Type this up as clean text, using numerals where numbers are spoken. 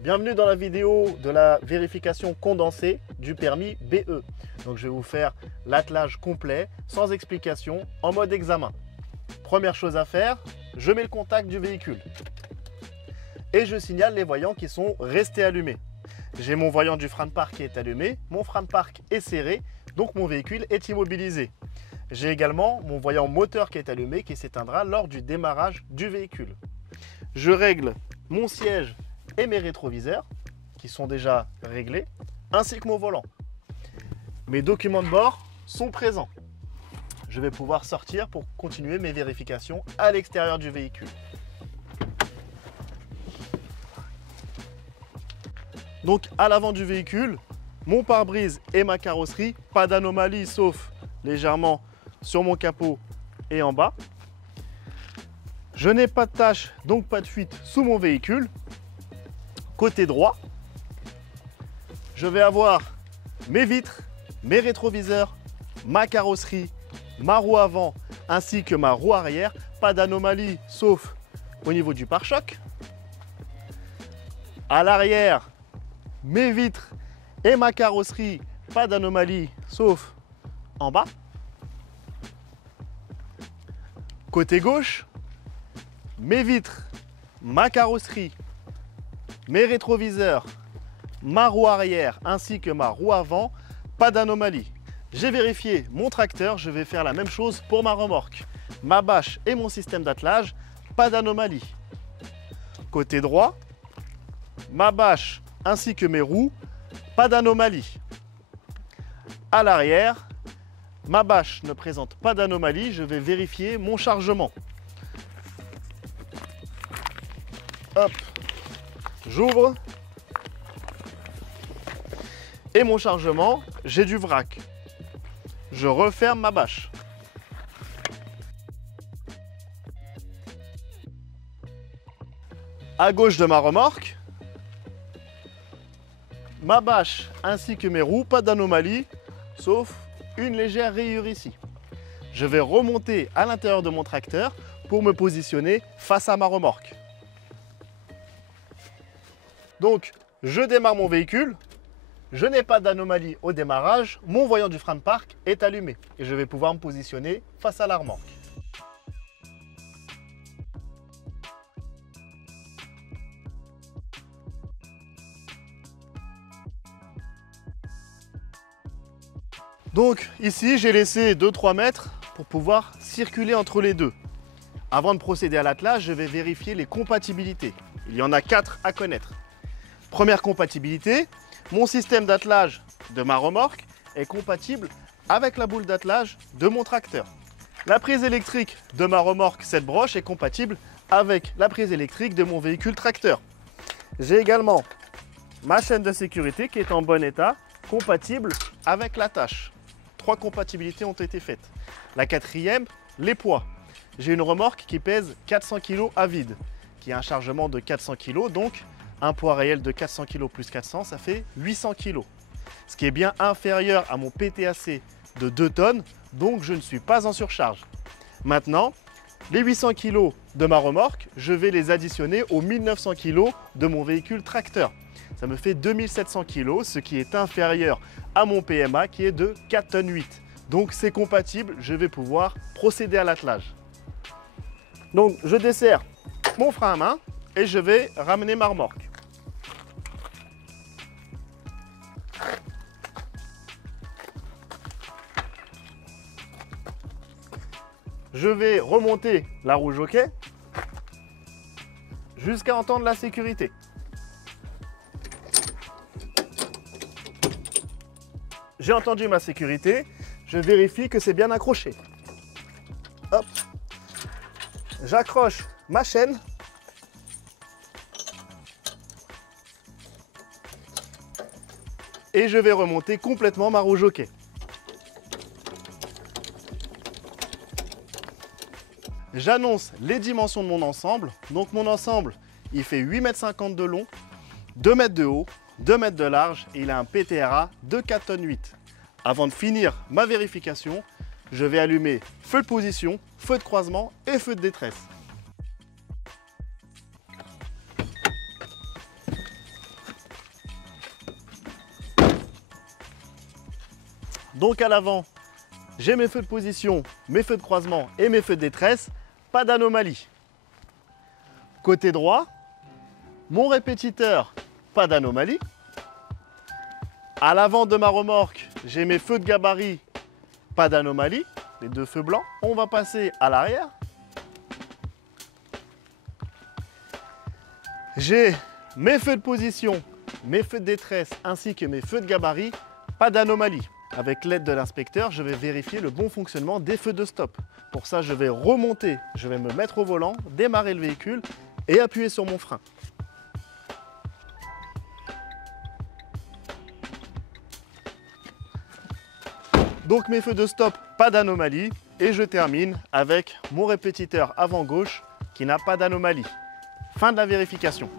Bienvenue dans la vidéo de la vérification condensée du permis BE. Donc je vais vous faire l'attelage complet, sans explication, en mode examen. Première chose à faire, je mets le contact du véhicule. Et je signale les voyants qui sont restés allumés. J'ai mon voyant du frein de parc qui est allumé, mon frein de parc est serré, donc mon véhicule est immobilisé. J'ai également mon voyant moteur qui est allumé, qui s'éteindra lors du démarrage du véhicule. Je règle mon siège et mes rétroviseurs, qui sont déjà réglés, ainsi que mon volant. Mes documents de bord sont présents. Je vais pouvoir sortir pour continuer mes vérifications à l'extérieur du véhicule. Donc à l'avant du véhicule, mon pare-brise et ma carrosserie, pas d'anomalie sauf légèrement sur mon capot et en bas. Je n'ai pas de tache, donc pas de fuite sous mon véhicule. Côté droit, je vais avoir mes vitres, mes rétroviseurs, ma carrosserie, ma roue avant ainsi que ma roue arrière. Pas d'anomalie sauf au niveau du pare-choc. À l'arrière, mes vitres et ma carrosserie, pas d'anomalie sauf en bas. Côté gauche, mes vitres, ma carrosserie, mes rétroviseurs, ma roue arrière ainsi que ma roue avant, pas d'anomalie. J'ai vérifié mon tracteur, je vais faire la même chose pour ma remorque. Ma bâche et mon système d'attelage, pas d'anomalie. Côté droit, ma bâche ainsi que mes roues, pas d'anomalie. À l'arrière, ma bâche ne présente pas d'anomalie, je vais vérifier mon chargement. Hop, j'ouvre. Et mon chargement, j'ai du vrac. Je referme ma bâche. À gauche de ma remorque, ma bâche ainsi que mes roues, pas d'anomalie, sauf une légère rayure ici. Je vais remonter à l'intérieur de mon tracteur pour me positionner face à ma remorque. Donc, je démarre mon véhicule. Je n'ai pas d'anomalie au démarrage. Mon voyant du frein de parc est allumé et je vais pouvoir me positionner face à la remorque. Donc ici, j'ai laissé 2-3 mètres pour pouvoir circuler entre les deux. Avant de procéder à l'attelage, je vais vérifier les compatibilités. Il y en a 4 à connaître. Première compatibilité, mon système d'attelage de ma remorque est compatible avec la boule d'attelage de mon tracteur. La prise électrique de ma remorque, cette broche, est compatible avec la prise électrique de mon véhicule tracteur. J'ai également ma chaîne de sécurité qui est en bon état, compatible avec l'attache. 3 compatibilités ont été faites. La quatrième, les poids. J'ai une remorque qui pèse 400 kg à vide, qui a un chargement de 400 kg, donc un poids réel de 400 kg plus 400, ça fait 800 kg. Ce qui est bien inférieur à mon PTAC de 2 tonnes, donc je ne suis pas en surcharge. Maintenant, les 800 kg de ma remorque, je vais les additionner aux 1900 kg de mon véhicule tracteur. Ça me fait 2700 kg, ce qui est inférieur à mon PMA qui est de 4 tonnes 8. Donc c'est compatible, je vais pouvoir procéder à l'attelage. Donc je desserre mon frein à main et je vais ramener ma remorque. Je vais remonter la roue jockey jusqu'à entendre la sécurité. J'ai entendu ma sécurité, je vérifie que c'est bien accroché. Hop, j'accroche ma chaîne. Et je vais remonter complètement ma roue jockey. J'annonce les dimensions de mon ensemble. Donc mon ensemble, il fait 8,50 m de long, 2 m de haut, 2 m de large et il a un PTRA de 4 tonnes 8. Avant de finir ma vérification, je vais allumer feu de position, feu de croisement et feu de détresse. Donc à l'avant, j'ai mes feux de position, mes feux de croisement et mes feux de détresse, pas d'anomalie. Côté droit, mon répétiteur, pas d'anomalie. À l'avant de ma remorque, j'ai mes feux de gabarit, pas d'anomalie. Les deux feux blancs. On va passer à l'arrière. J'ai mes feux de position, mes feux de détresse ainsi que mes feux de gabarit, pas d'anomalie. Avec l'aide de l'inspecteur, je vais vérifier le bon fonctionnement des feux de stop. Pour ça, je vais remonter, je vais me mettre au volant, démarrer le véhicule et appuyer sur mon frein. Donc mes feux de stop, pas d'anomalie. Et je termine avec mon répétiteur avant gauche qui n'a pas d'anomalie. Fin de la vérification.